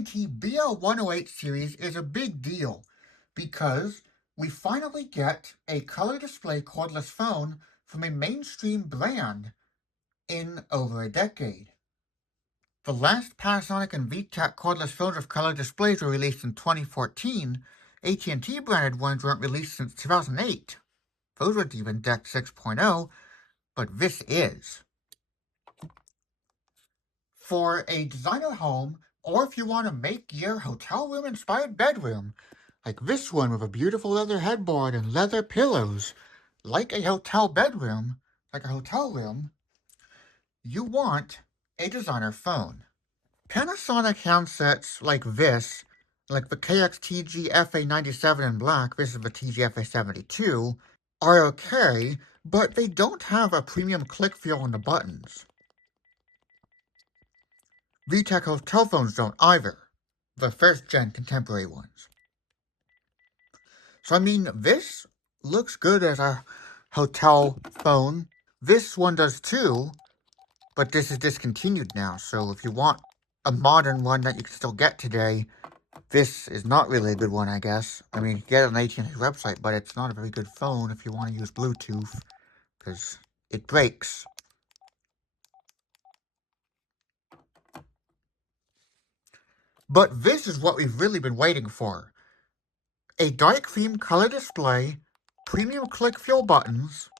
AT&T BL108 series is a big deal because we finally get a color display cordless phone from a mainstream brand in over a decade. The last Panasonic and VTech cordless phones with color displays were released in 2014. AT&T branded ones weren't released since 2008. Those were even DEC 6.0, but this is. For a designer home, or if you want to make your hotel room inspired bedroom, like this one with a beautiful leather headboard and leather pillows, like a hotel bedroom, like a hotel room, you want a designer phone. Panasonic handsets like this, like the KXTG FA97 in black, this is the TG FA72, are okay, but they don't have a premium click feel on the buttons. VTech hotel phones don't either, the first-gen contemporary ones. So I mean, this looks good as a hotel phone. This one does too, but this is discontinued now, so if you want a modern one that you can still get today, this is not really a good one, I guess. I mean, you can get it on the AT&T website, but it's not a very good phone if you want to use Bluetooth, because it breaks. But this is what we've really been waiting for. A dark theme color display, premium click feel buttons,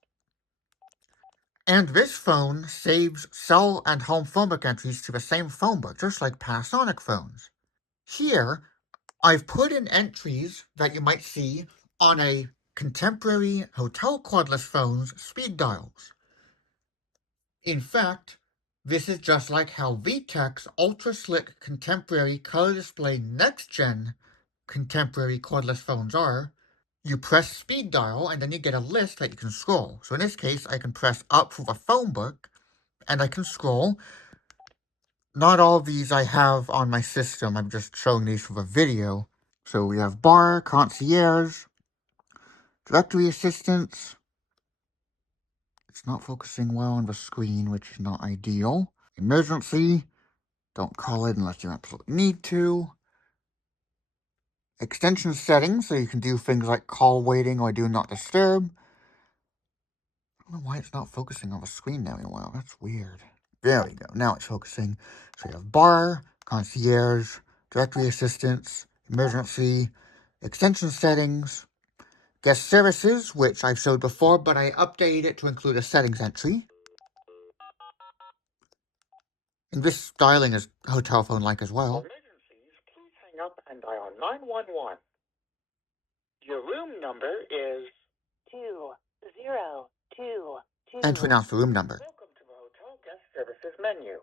and this phone saves cell and home phonebook entries to the same phonebook, just like Panasonic phones. Here, I've put in entries that you might see on a contemporary hotel cordless phone's speed dials. In fact, this is just like how VTech's ultra-slick contemporary color display next-gen contemporary cordless phones are. You press speed dial and then you get a list that you can scroll. So in this case, I can press up for the phone book and I can scroll. Not all of these I have on my system, I'm just showing these for the video. So we have bar, concierge, directory assistance. It's not focusing well on the screen, which is not ideal. Emergency, don't call it unless you absolutely need to. Extension settings, so you can do things like call waiting or do not disturb. I don't know why it's not focusing on the screen now anymore. That's weird. There we go. Now it's focusing. So you have bar, concierge, directory assistance, emergency, extension settings, guest services, which I've showed before, but I updated it to include a settings entry. And this styling is hotel phone-like as well. For emergencies, please hang up and dial 911. Your room number is 2022. And to announce the room number. Welcome to the Hotel Guest Services menu.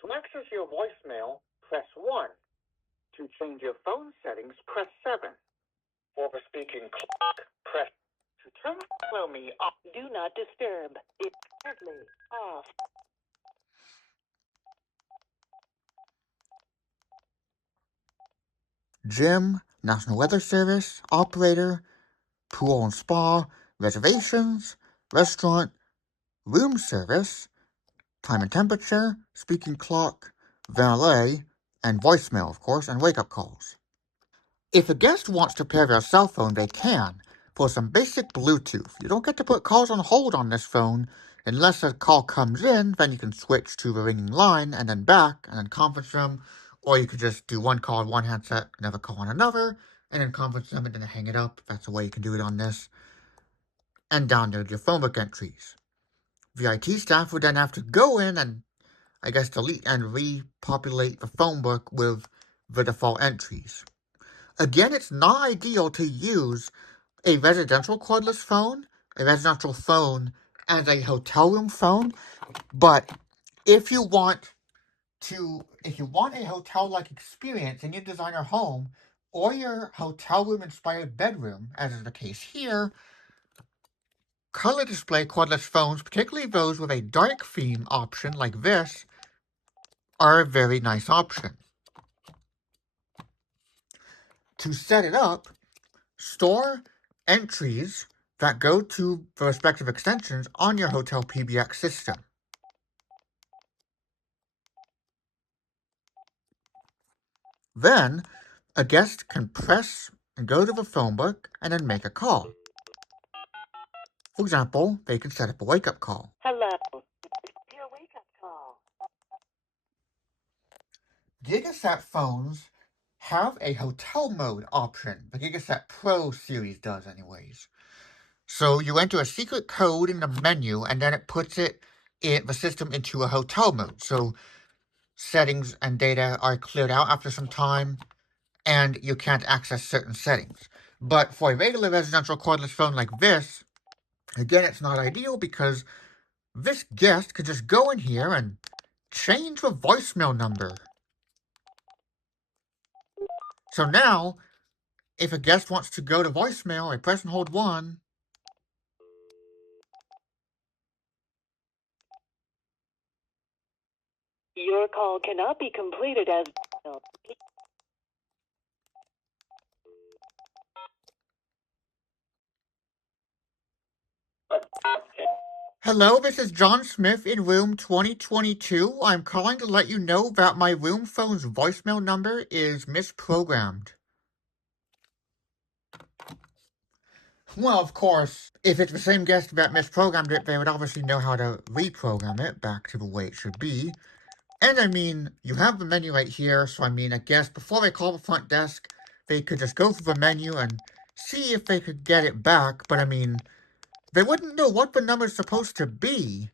To access your voicemail, press 1. To change your phone settings, press 7. For the speaking clock, press. To turn follow me off. Do not disturb. It's currently off. Gym, National Weather Service, operator, pool and spa, reservations, restaurant, room service, time and temperature, speaking clock, valet, and voicemail, of course, and wake-up calls. If a guest wants to pair their cell phone, they can, for some basic Bluetooth. You don't get to put calls on hold on this phone. Unless a call comes in, then you can switch to the ringing line, and then back, and then conference them, or you could just do one call on one handset, another call on another, and then conference them, and then hang it up. That's the way you can do it on this. And download your phone book entries. The IT staff would then have to go in and, I guess, delete and repopulate the phone book with the default entries. Again, it's not ideal to use a residential cordless phone, a residential phone as a hotel room phone, but if you want a hotel-like experience in your designer home or your hotel room-inspired bedroom, as is the case here, color display cordless phones, particularly those with a dark theme option like this, are a very nice option. To set it up, store entries that go to the respective extensions on your hotel PBX system. Then, a guest can press and go to the phone book and then make a call. For example, they can set up a wake-up call. Hello. Your wake-up call. Gigaset phones have a hotel mode option. The Gigaset Pro series does anyways. So you enter a secret code in the menu and then it puts the system into a hotel mode. So settings and data are cleared out after some time and you can't access certain settings. But for a regular residential cordless phone like this, again, it's not ideal because this guest could just go in here and change the voicemail number. So now, if a guest wants to go to voicemail, I press and hold 1. Your call cannot be completed as... Hello, this is John Smith in room 2022. I'm calling to let you know that my room phone's voicemail number is misprogrammed. Well, of course, if it's the same guest that misprogrammed it, they would obviously know how to reprogram it back to the way it should be. And I mean, you have the menu right here, so I mean, I guess before they call the front desk, they could just go through the menu and see if they could get it back, but I mean, they wouldn't know what the number's supposed to be.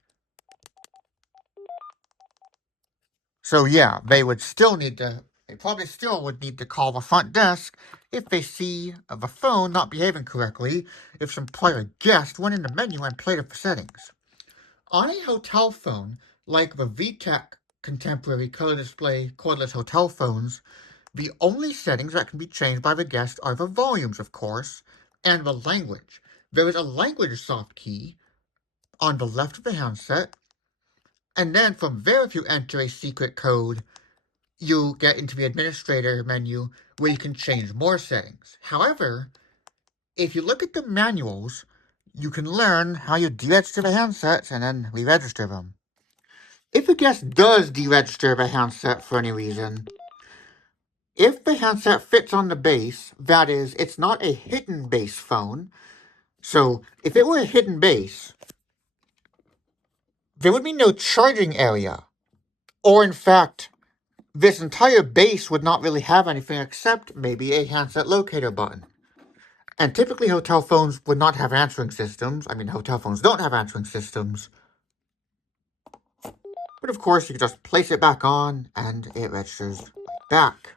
So yeah, they probably still would need to call the front desk if they see the phone not behaving correctly if some prior guest went in the menu and played with the settings. On a hotel phone, like the VTech contemporary color display cordless hotel phones, the only settings that can be changed by the guest are the volumes, of course, and the language. There is a language soft key on the left of the handset, and then from there, if you enter a secret code, you get into the administrator menu where you can change more settings. However, if you look at the manuals, you can learn how you deregister the handsets and then re-register them. If a guest does deregister the handset for any reason, if the handset fits on the base, that is, it's not a hidden base phone. So if it were a hidden base, there would be no charging area. Or in fact, this entire base would not really have anything except maybe a handset locator button. And typically hotel phones would not have answering systems. I mean, hotel phones don't have answering systems. But of course, you can just place it back on and it registers back.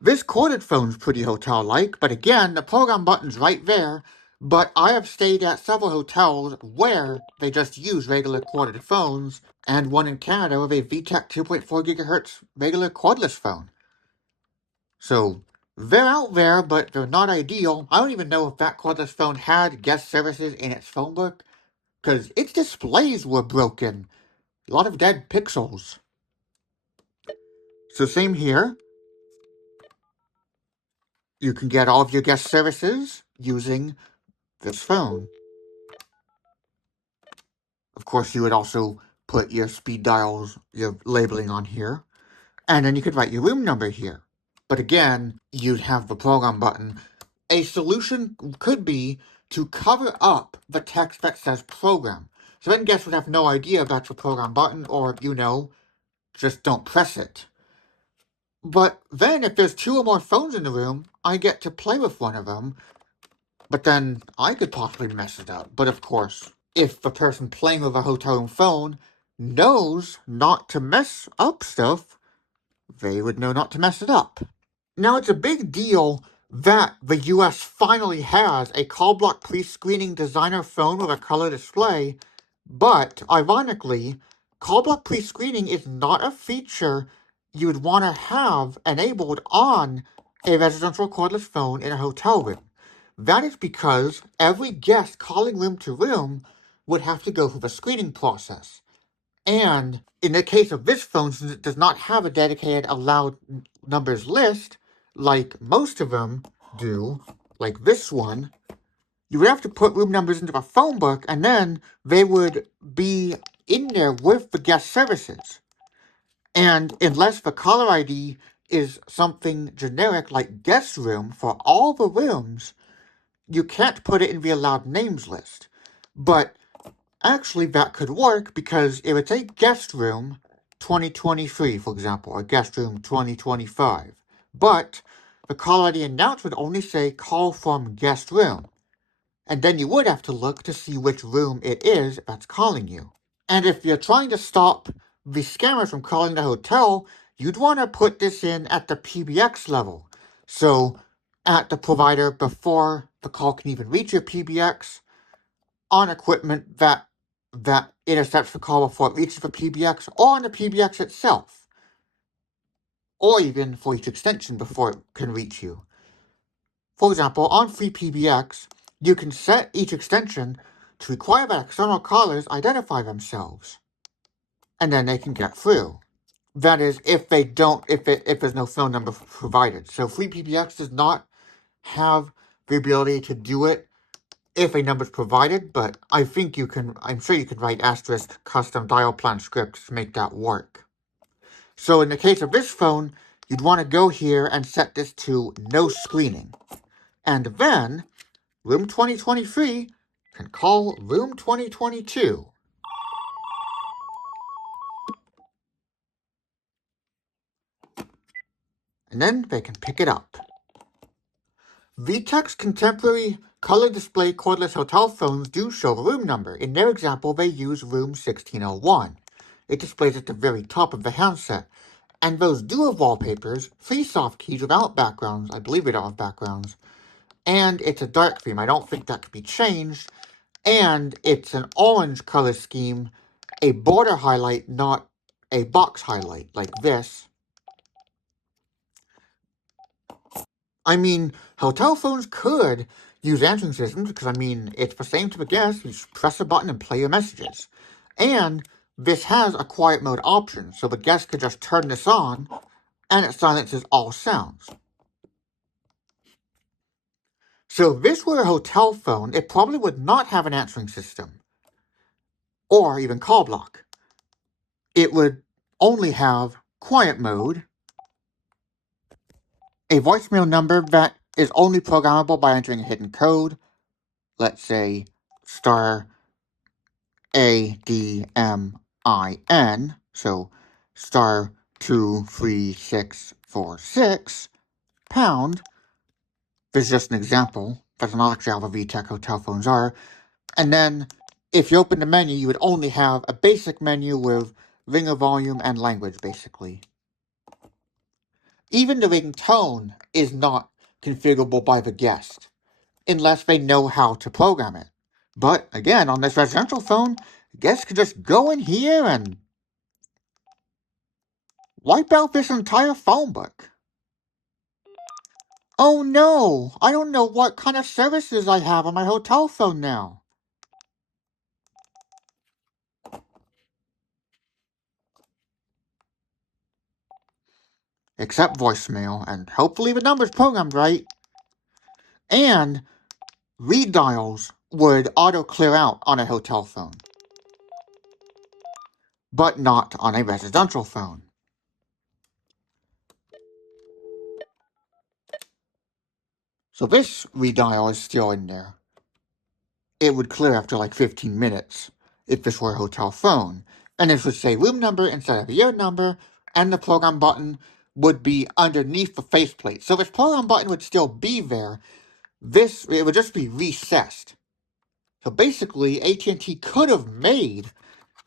This corded phone's pretty hotel-like, but again, the program button's right there. But I have stayed at several hotels where they just use regular corded phones, and one in Canada with a VTech 2.4 GHz regular cordless phone. So, they're out there, but they're not ideal. I don't even know if that cordless phone had guest services in its phone book, because its displays were broken. A lot of dead pixels. So same here. You can get all of your guest services using this phone. Of course, you would also put your speed dials, your labeling on here, and then you could write your room number here. But again, you'd have the program button. A solution could be to cover up the text that says program. So then guests would have no idea that's the program button, or, just don't press it. But then if there's 2 or more phones in the room, I get to play with one of them. But then I could possibly mess it up. But of course, if the person playing with a hotel room phone knows not to mess up stuff, they would know not to mess it up. Now, it's a big deal that the US finally has a call block pre-screening designer phone with a color display, but ironically, call block pre-screening is not a feature you would want to have enabled on a residential cordless phone in a hotel room. That is because every guest calling room to room would have to go through the screening process. And in the case of this phone, since it does not have a dedicated allowed numbers list, like most of them do, like this one, you would have to put room numbers into a phone book, and then they would be in there with the guest services. And unless the caller ID is something generic like guest room for all the rooms, you can't put it in the allowed names list. But actually, that could work because if it's a guest room 2023, for example, or guest room 2025, but the call ID announce would only say call from guest room, and then you would have to look to see which room it is that's calling you. And if you're trying to stop the scammers from calling the hotel, you'd want to put this in at the PBX level. So at the provider before the call can even reach your PBX, on equipment that intercepts the call before it reaches the PBX, or on the PBX itself, or even for each extension before it can reach you. For example, on FreePBX, you can set each extension to require that external callers identify themselves, and then they can get through. That is, if there's no phone number provided. So FreePBX does not have the ability to do it if a number is provided, but I'm sure you can write asterisk custom dial plan scripts to make that work. So in the case of this phone, you'd want to go here and set this to no screening. And then, room 2023 can call room 2022. And then they can pick it up. VTech's contemporary color display cordless hotel phones do show the room number. In their example, they use room 1601. It displays at the very top of the handset. And those do have wallpapers, 3 soft keys without backgrounds. I believe they don't have backgrounds. And it's a dark theme. I don't think that can be changed. And it's an orange color scheme, a border highlight, not a box highlight like this. I mean, hotel phones could use answering systems because, I mean, it's the same to the guest. You just press a button and play your messages. And this has a quiet mode option, so the guest could just turn this on and it silences all sounds. So if this were a hotel phone, it probably would not have an answering system or even call block. It would only have quiet mode, a voicemail number that is only programmable by entering a hidden code, let's say star ADMIN, so star 23646 pound. This is just an example. That's not actually how the VTech hotel phones are. And then, if you open the menu, you would only have a basic menu with ringer volume and language, basically. Even the ringtone is not configurable by the guest, unless they know how to program it. But, again, on this residential phone, the guest could just go in here and wipe out this entire phone book. Oh no! I don't know what kind of services I have on my hotel phone now. Except voicemail, and hopefully the number's programmed right. And redials would auto-clear out on a hotel phone, but not on a residential phone. So this redial is still in there. It would clear after like 15 minutes if this were a hotel phone. And this would say room number instead of your number, and the program button would be underneath the faceplate. So this program button would still be there. It would just be recessed. So basically, AT&T could have made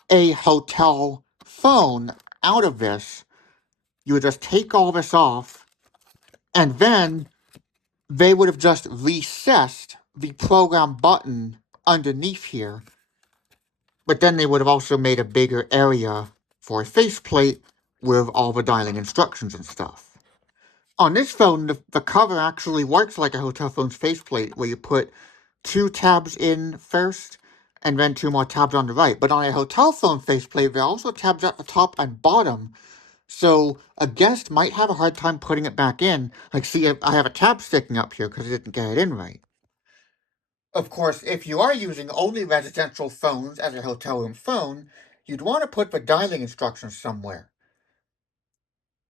a hotel phone out of this. You would just take all this off, and then they would have just recessed the program button underneath here. But then they would have also made a bigger area for a faceplate with all the dialing instructions and stuff. On this phone, the cover actually works like a hotel phone's faceplate, where you put 2 tabs in first, and then 2 more tabs on the right. But on a hotel phone faceplate, there are also tabs at the top and bottom, so a guest might have a hard time putting it back in. Like, see, I have a tab sticking up here because I didn't get it in right. Of course, if you are using only residential phones as a hotel room phone, you'd want to put the dialing instructions somewhere.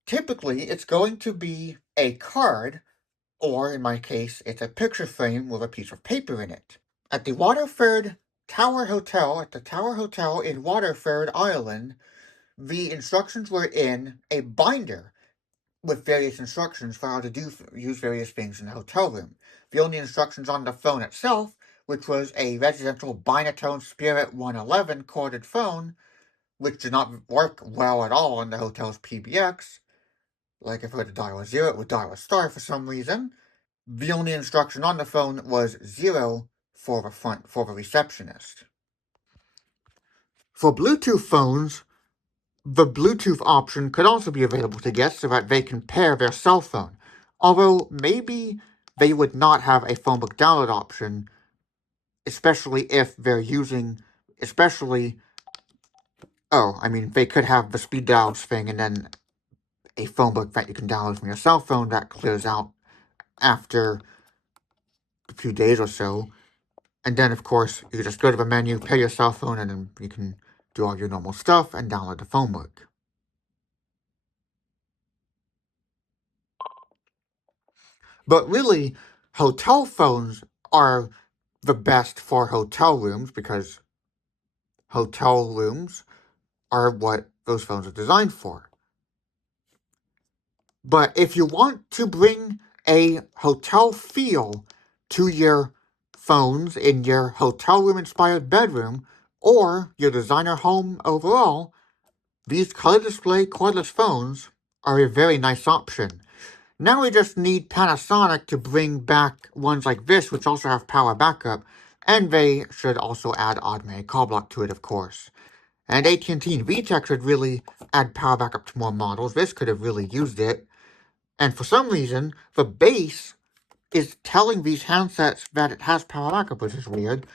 typically it's going to be a card, or in my case, it's a picture frame with a piece of paper in it. At the Waterford Tower Hotel, in Waterford, Ireland, the instructions were in a binder with various instructions for how to use various things in the hotel room. The only instructions on the phone itself, which was a residential Binatone Spirit 111 corded phone, which did not work well at all on the hotel's PBX. Like if it were to dial a 0, it would dial a star for some reason. The only instruction on the phone was 0 for the receptionist. For Bluetooth phones, the Bluetooth option could also be available to guests so that they can pair their cell phone. Although maybe they would not have a phone book download option, especially if they're using, they could have the speed dials thing and then a phone book that you can download from your cell phone that clears out after a few days or so. And then, of course, you just go to the menu, pair your cell phone, and then you can do all your normal stuff and download the phone book. But really, hotel phones are the best for hotel rooms because hotel rooms are what those phones are designed for. But if you want to bring a hotel feel to your phones in your hotel room inspired bedroom or your designer home overall, these color display cordless phones are a very nice option. Now we just need Panasonic to bring back ones like this, which also have power backup, and they should also add automatic call block to it, of course. And AT&T and VTech should really add power backup to more models. This could have really used it. And for some reason, the base is telling these handsets that it has power backup, which is weird.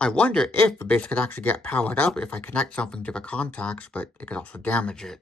I wonder if the base could actually get powered up if I connect something to the contacts, but it could also damage it.